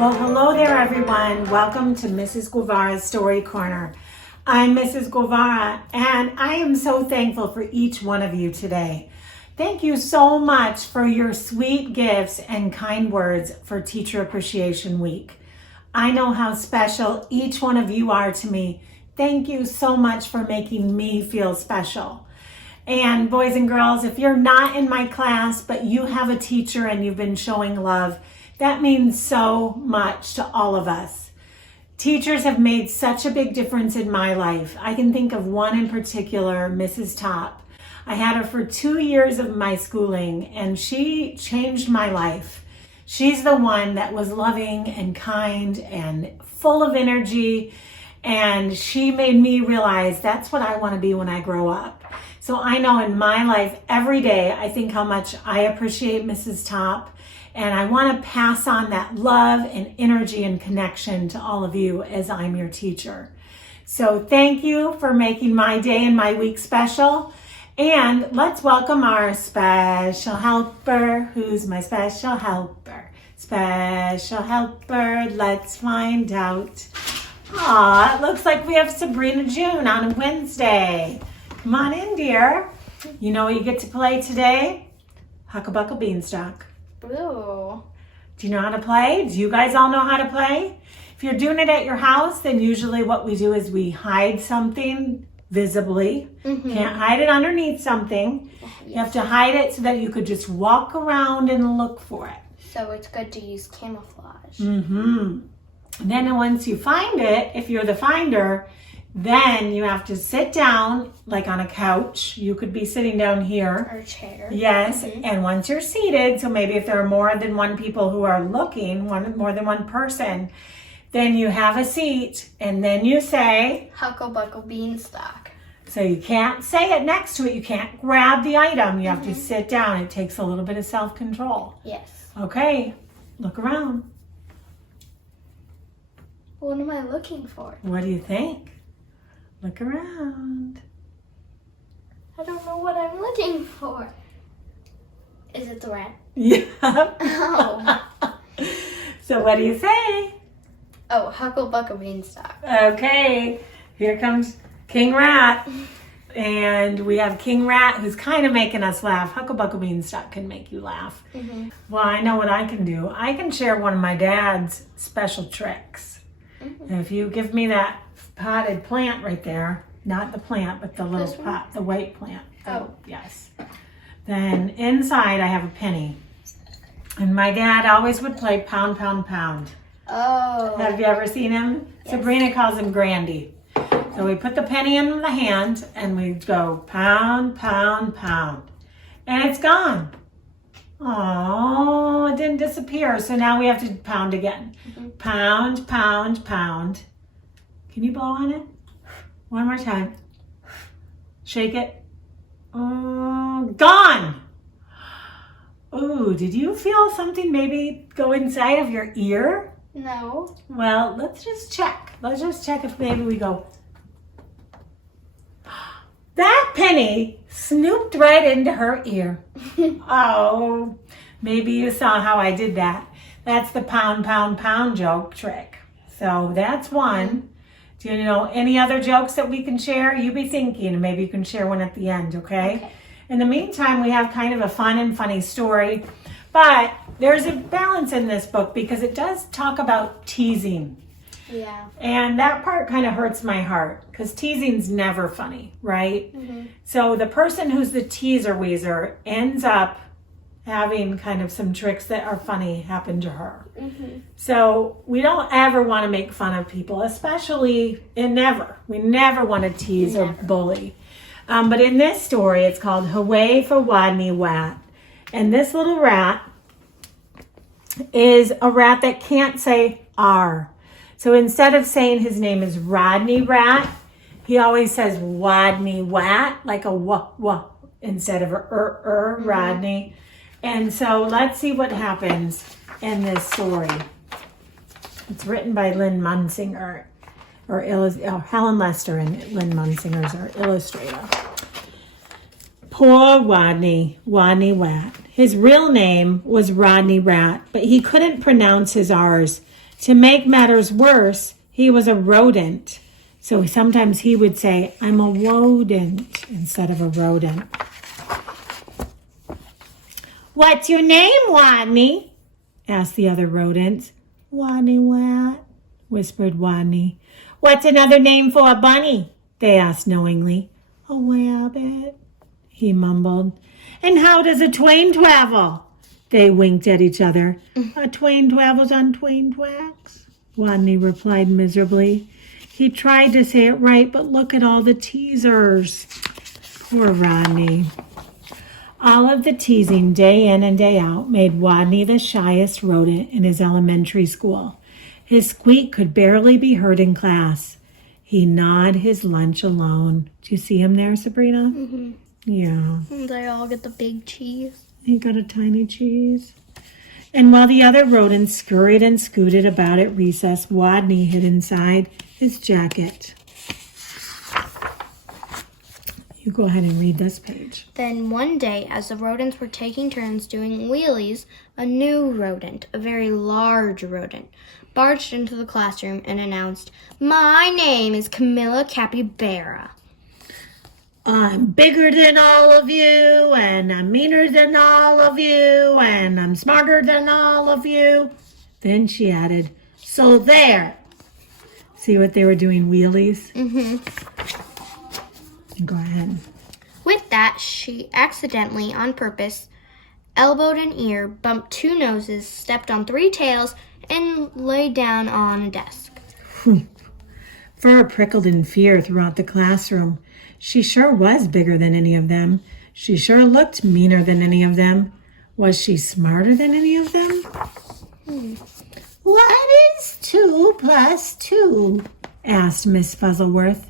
Well, hello there, everyone. Welcome to Mrs. Guevara's Story Corner. I'm Mrs. Guevara, and I am so thankful for each one of you today. Thank you so much for your sweet gifts and kind words for Teacher Appreciation Week. I know how special each one of you are to me. Thank you so much for making me feel special. And boys and girls, if you're not in my class, but you have a teacher and you've been showing love, that means so much to all of us. Teachers have made such a big difference in my life. I can think of one in particular, Mrs. Top. I had her for 2 years of my schooling, and she changed my life. She's the one that was loving and kind and full of energy, and she made me realize that's what I want to be when I grow up. So I know in my life every day, I think how much I appreciate Mrs. Top. And I want to pass on that love and energy and connection to all of you as I'm your teacher. So thank you for making my day and my week special. And let's welcome our special helper. Who's my special helper? Special helper, let's find out. Aw, it looks like we have Sabrina June on a Wednesday. Come on in, dear. You know what you get to play today? Hucklebuckle Beanstalk. Ooh. Do you know how to play? Do you guys all know how to play? If you're doing it at your house, then usually what we do is we hide something visibly. Can't hide it underneath something. You have to hide it so that you could just walk around and look for it. So it's good to use camouflage. Then once you find it, if you're the finder, then you have to sit down like on a couch. You could be sitting down here. Or a chair. Yes, and once you're seated, so maybe if there are more than one people who are looking, more than one person, then you have a seat, and then you say, Hucklebuckle Beanstalk. So you can't say it next to it. You can't grab the item. You have to sit down. It takes a little bit of self-control. Yes. Okay, look around. What am I looking for? What do you think? Look around. I don't know what I'm looking for. Is it the rat? Yeah. Oh. So what do you say? Oh, Hucklebuckle Beanstalk. Okay, here comes King Rat. And we have King Rat who's kind of making us laugh. Hucklebuckle Beanstalk can make you laugh. Well, I know what I can do. I can share one of my dad's special tricks. And if you give me that potted plant right there, not the plant, but the little pot, the white plant. Oh. Yes. Then inside I have a penny. And my dad always would play pound, pound, pound. Oh. Have you ever seen him? Yes. Sabrina calls him Grandy. So we put the penny in the hand and we go pound, pound, pound. And it's gone. Oh, it didn't disappear. So now we have to pound again. Pound, pound, pound. Can you blow on it? One more time. Shake it. Oh, gone. Oh, did you feel something maybe go inside of your ear? No. Well, let's just check. Let's just check if maybe we go. That penny snooped right into her ear. Oh, maybe you saw how I did that. That's the pound, pound, pound joke trick. So that's one. Do you know any other jokes that we can share? You be thinking, and maybe you can share one at the end, okay? In the meantime, we have kind of a fun and funny story. But there's a balance in this book because it does talk about teasing. Yeah. And that part kind of hurts my heart because teasing's never funny, right? So the person who's the teaser weaser ends up having kind of some tricks that are funny happen to her. So we don't ever want to make fun of people, especially we never want to tease or bully. But in this story, it's called Hooway for Wodney Wat. And this little rat is a rat that can't say R. So instead of saying his name is Rodney Rat, he always says Wodney Wat, like a wah, instead of Rodney. And so let's see what happens in this story. It's written by Lynn Munsinger, or Helen Lester, and Lynn Munsinger's our illustrator. Poor Wodney Wat. His real name was Rodney Rat, but he couldn't pronounce his R's. To make matters worse, he was a rodent. So sometimes he would say, I'm a wodent instead of a rodent. What's your name, Wodney? Asked the other rodents. Wodney Wat, whispered Wodney. What's another name for a bunny? They asked knowingly. A wabbit, he mumbled. And how does a twain travel? They winked at each other. A twain travels on twain tracks, Wodney replied miserably. He tried to say it right, but look at all the teasers. Poor Rodney. All of the teasing day in and day out made Wodney the shyest rodent in his elementary school. His squeak could barely be heard in class. He gnawed his lunch alone. Do you see him there, Sabrina? Mm-hmm. Yeah. They all get the big cheese. He got a tiny cheese. And while the other rodents scurried and scooted about at recess, Wodney hid inside his jacket. You go ahead and read this page. Then one day, as the rodents were taking turns doing wheelies, a new rodent, a very large rodent, barged into the classroom and announced, My name is Camilla Capybara. I'm bigger than all of you, and I'm meaner than all of you, and I'm smarter than all of you. Then she added, so there. See what they were doing, wheelies? Mm-hmm. Go ahead. With that, she accidentally, on purpose, elbowed an ear, bumped two noses, stepped on three tails, and lay down on a desk. Fur prickled in fear throughout the classroom. She sure was bigger than any of them. She sure looked meaner than any of them. Was she smarter than any of them? What is 2 plus 2? Asked Miss Fuzzleworth.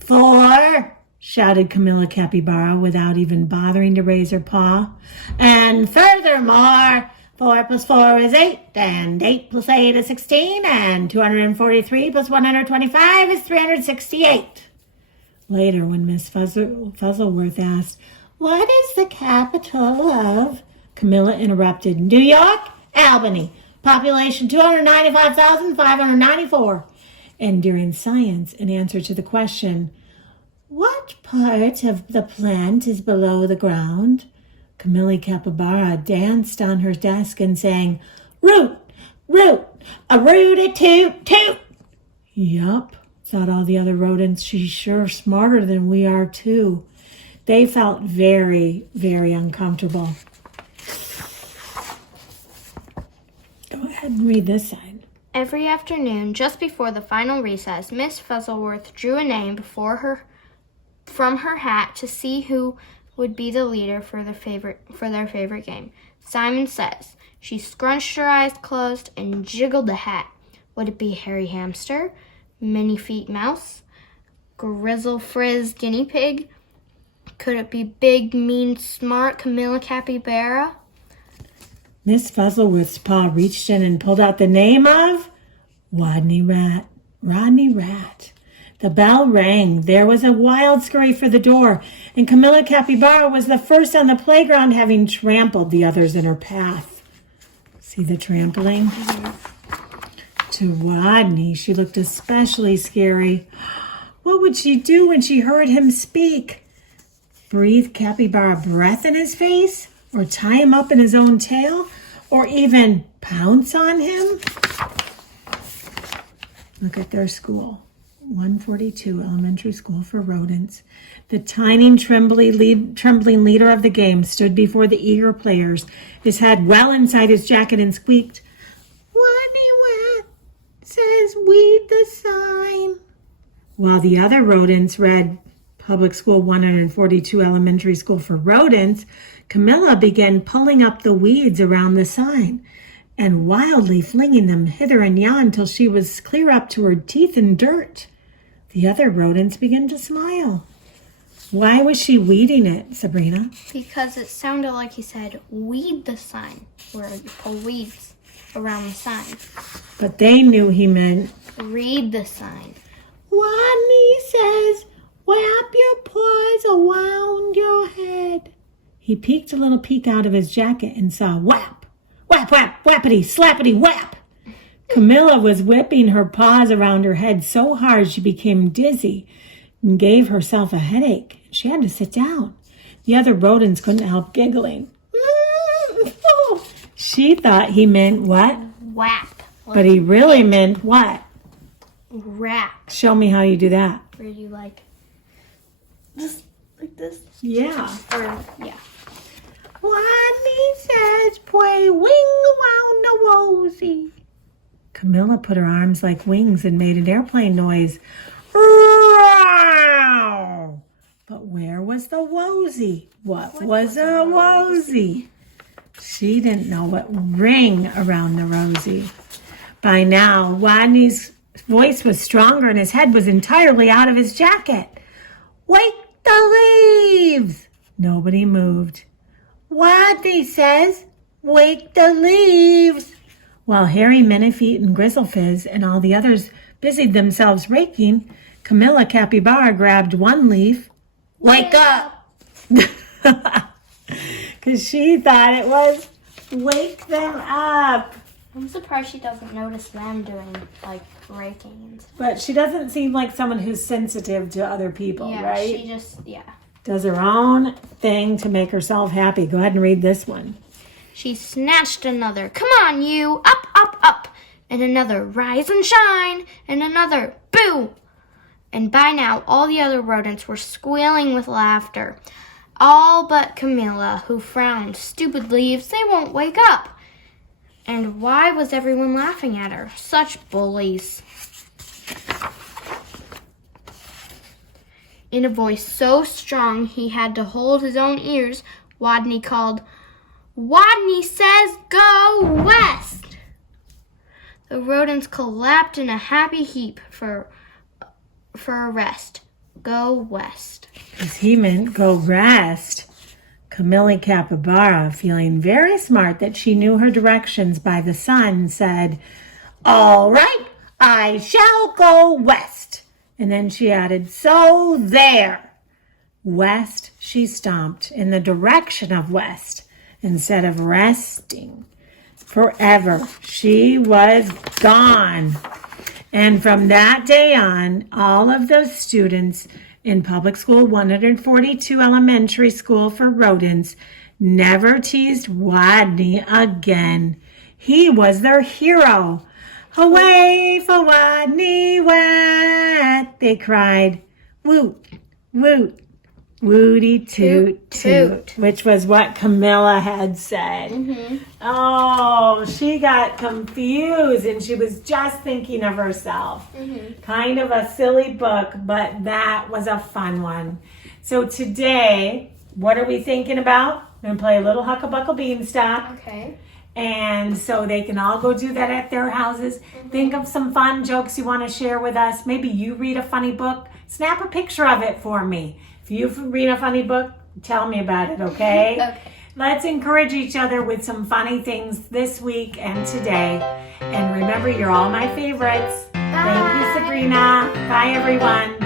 4, shouted Camilla Capybara without even bothering to raise her paw. And furthermore, 4 plus 4 is 8, and 8 plus 8 is 16, and 243 plus 125 is 368. Later, when Miss Fuzzleworth asked, what is the capital of? Camilla interrupted, New York, Albany, population 295,594. And during science, in answer to the question, what part of the plant is below the ground? Camilla Capybara danced on her desk and sang, root, root, a rooty toot toot. Yup, thought all the other rodents. She's sure smarter than we are, too. They felt very, very uncomfortable. Go ahead and read this side. Every afternoon, just before the final recess, Miss Fuzzleworth drew a name from her hat to see who would be the leader for their favorite game. Simon Says. She scrunched her eyes closed and jiggled the hat. Would it be Hairy Hamster, Mini Feet Mouse, Grizzle Frizz Guinea Pig? Could it be Big, Mean, Smart Camilla Capybara? Miss Fuzzleworth's paw reached in and pulled out the name of Wodney Rat. Rodney Rat. The bell rang. There was a wild scurry for the door, and Camilla Capybara was the first on the playground, having trampled the others in her path. See the trampling? Mm-hmm. To Wodney, she looked especially scary. What would she do when she heard him speak? Breathe Capybara breath in his face? Or tie him up in his own tail? Or even pounce on him? Look at their school. 142 Elementary School for Rodents. The tiny, trembling leader of the game stood before the eager players, his head well inside his jacket, and squeaked, Wodney Wat says weed the sign. While the other rodents read Public School 142 Elementary School for Rodents, Camilla began pulling up the weeds around the sign and wildly flinging them hither and yon till she was clear up to her teeth in dirt. The other rodents began to smile. Why was she weeding it, Sabrina? Because it sounded like he said, weed the sign, where you pull weeds around the sign. But they knew he meant, read the sign. Wodney says, wrap your paws around your head. He peeked a little peek out of his jacket and saw whap, whap, whap, whappity, slappity, whap. Camilla was whipping her paws around her head so hard she became dizzy and gave herself a headache. She had to sit down. The other rodents couldn't help giggling. She thought he meant what? Whap. But he really meant what? Rap. Show me how you do that. Where you like just like this? Yeah. Or yeah. Wodney says play wing around the wosy. Camilla put her arms like wings and made an airplane noise. But where was the wosy? What was a wosy? She didn't know what ring around the rosy. By now, Wodney's voice was stronger and his head was entirely out of his jacket. Wake the leaves! Nobody moved. Wodney says, wake the leaves! While Harry, Minifeet, and Grizzlefizz and all the others busied themselves raking, Camilla Capybara grabbed one leaf. Wake up! Because she thought it was wake them up. I'm surprised she doesn't notice them doing like raking and stuff. But she doesn't seem like someone who's sensitive to other people, Yeah, right? she just, yeah. Does her own thing to make herself happy. Go ahead and read this one. She snatched another, come on you, up, up, up. And another, rise and shine. And another, boo. And by now, all the other rodents were squealing with laughter. All but Camilla, who frowned. Stupid leaves, they won't wake up. And why was everyone laughing at her? Such bullies. In a voice so strong he had to hold his own ears, Wodney called, Wodney says go west! The rodents collapsed in a happy heap for a rest. Go west. Because he meant go rest. Camilla Capybara, feeling very smart that she knew her directions by the sun, said, all right, I shall go west. And then she added, so there. West she stomped in the direction of west instead of resting. Forever she was gone. And from that day on, all of those students in Public School 142 Elementary School for Rodents never teased Wodney again. He was their hero. Hooway for Wodney Wat, they cried. Woot, woot, woody toot, toot, which was what Camilla had said. Mm-hmm. Oh, she got confused and she was just thinking of herself. Mm-hmm. Kind of a silly book, but that was a fun one. So today, what are we thinking about? We're going to play a little Huckabuckle Beanstalk. Okay. And so they can all go do that at their houses. Mm-hmm. Think of some fun jokes you want to share with us. Maybe you read a funny book. Snap a picture of it for me. If you read a funny book, tell me about it, okay? Okay. Let's encourage each other with some funny things this week and today. And remember, you're all my favorites. Bye. Thank you, Sabrina. Bye, everyone.